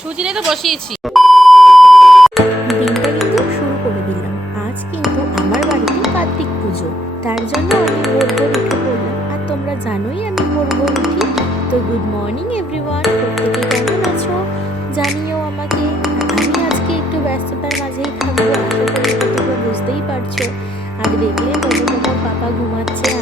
সুজিরে তো বসিয়েছি। দিনটা কিন্তু শুরু করে দিলাম। আজ কিন্তু আমার বাড়িতে কার্তিক পুজো। তার জন্য আমি ভোর ভোর উঠে পড়লাম। আর তোমরা জানোই আমি ভোর ভোর উঠি। তো গুড মর্নিং এভরিওয়ান প্রত্যেকে কেমন আছো? জানিও আমাকে। আমি আজকে একটু ব্যস্ততার মাঝেই থাকব। আশা করি তোমরা বুঝতেই পারছ। আর দেখলে মোমো মোমো পাপা ঘুমাচ্ছে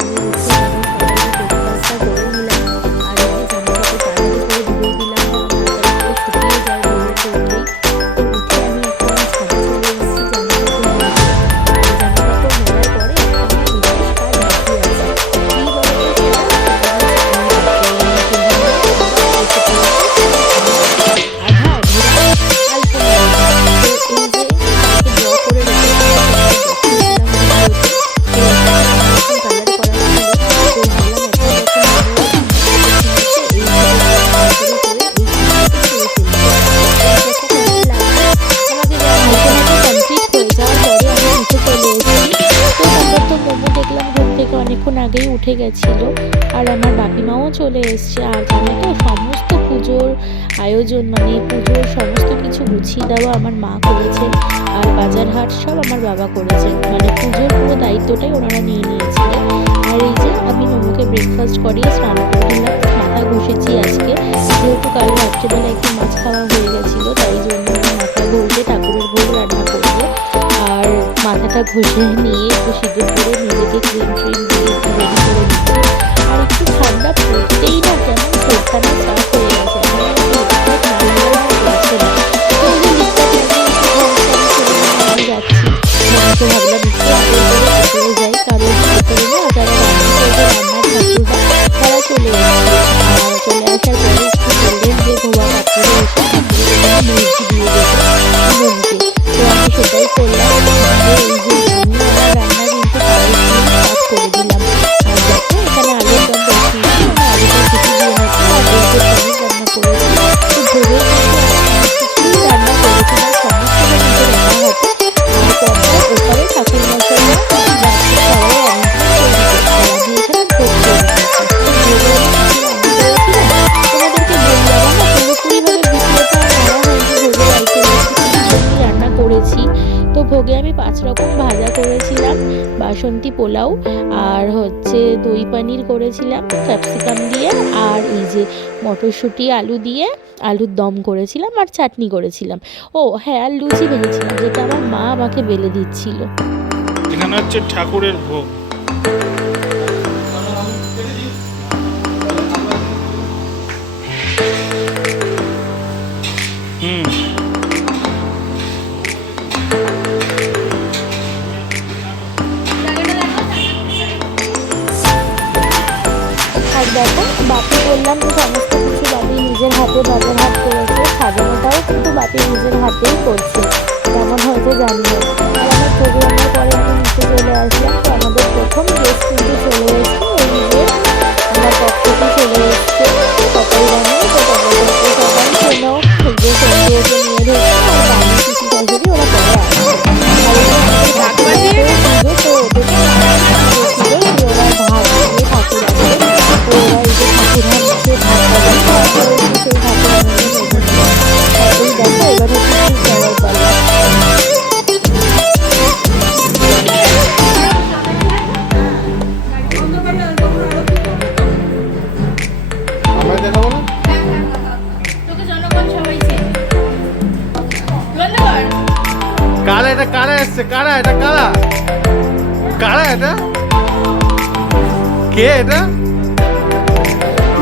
উঠে গেছিল। আর আমার বাপিমাও চলে এসছে। আর জানো তো সমস্ত পুজোর আয়োজন মানে পুজোর সমস্ত কিছু গুছিয়ে দেওয়া আমার মা করেছে। আর বাজার হাট সব আমার বাবা করেছেন মানে পুজোর পুরো দায়িত্বটাই ওনারা নিয়ে নিয়েছিলেন। আর এই যে আমি মোমোকে ব্রেকফাস্ট করিয়ে স্নান করে মাথা ঘষেছি আজকে। যেহেতু কাল রাত্রেবেলা একটু মাছ খাওয়া হয়ে গেছিল, তাই জন্য মাথা ঘষে ঠাকুরের ভোগ মাথাটা ঘষে নিয়ে একটু সিঁদুর করে নিজেকে ক্রিম ট্রিম দিয়ে একটু রেডি করে নিচ্ছি। আর একটু ঠান্ডা পড়তেই না কেমন ঠোঁটখানা সাফ গেছে। আমার একটু ঠান্ডা লাগছে না তো এই যে লিপটা লাগিয়ে একটু ঘর চলে আসার পরে একটু বললেন যে, ধোয়া পাত্রে এসে ঠাকুরের বাসন্তী পোলাও আর হচ্ছে দই পানির করেছিলাম, ক্যাপসিকাম দিয়ে আর এই যে মটরশুঁটি, আলু দিয়ে আলুর দম করেছিলাম আর চাটনি করেছিলাম। ও হ্যাঁ আর লুচি ভেজেছিলাম, যেটা আমার মা আমাকে বেলে দিচ্ছিল। এখানে হচ্ছে ঠাকুরের ভোগ। বাপি বললাম যে সমস্ত কিছু বাপি নিজের হাতে বাজার হাত করেছে সাজানোটাও কিন্তু বাপি নিজের হাতেই করছে। কেমন হয়েছে জানি আর আমার প্রোগ্রামের পরে আমি নিচে চলে আসলাম, তো আমাদের প্রথম গেস্ট কিন্তু চলে এসছে, এই যে আমার পক্ষ চলে এসছে। কারা এটা কারা এসছে কারা এটা কারা কারা এটা? কে এটা?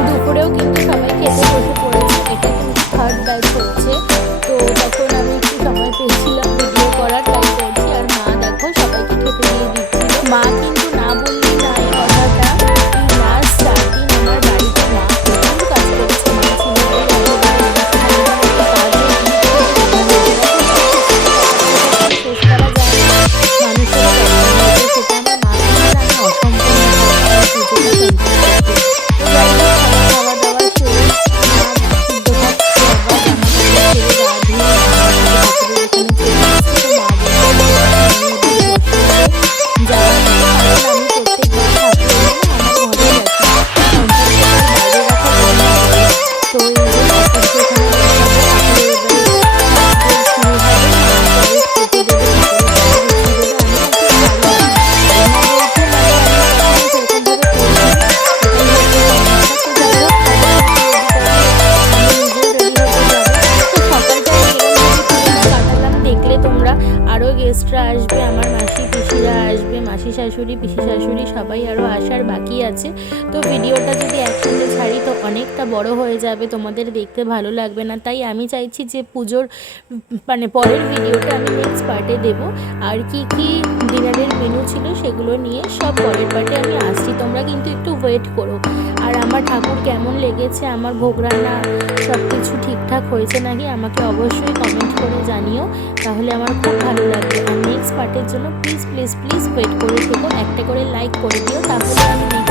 দুপুরেও কিন্তু সবাই খেতে বসে পড়েছে, এটা কিন্তু থার্ড হচ্ছে। তো তখন আমি একটু সময় পেয়েছিলাম গেস্টরা আসবে, আমার মাসি পিসিরা আসবে, মাসি শাশুড়ি, পিসি শাশুড়ি সবাই আরও আসার বাকি আছে। তো ভিডিওটা যদি একসাথে ছাড়ি তো অনেকটা বড় হয়ে যাবে, তোমাদের দেখতে ভালো লাগবে না। তাই আমি চাইছি যে পুজোর মানে পরের ভিডিওটা আমি নেক্সট পার্টে দেব। আর কি কি ডিনারের মেনু ছিল সেগুলো নিয়ে সব পরের পার্টে আমি আসছি। তোমরা কিন্তু একটু ওয়েট করো। আর আমার ঠাকুর কেমন লেগেছে, আমার ভোগ রান্না সব কিছু ঠিকঠাক হয়েছে নাকি, আমাকে অবশ্যই কমেন্ট করে জানিও। তাহলে আমার খুব ভালো লাগবে। আর নেক্সট পার্টের জন্য প্লিজ প্লিজ প্লিজ ওয়েট করে থেকো। একটা করে লাইক করে দিও, তাহলে আমি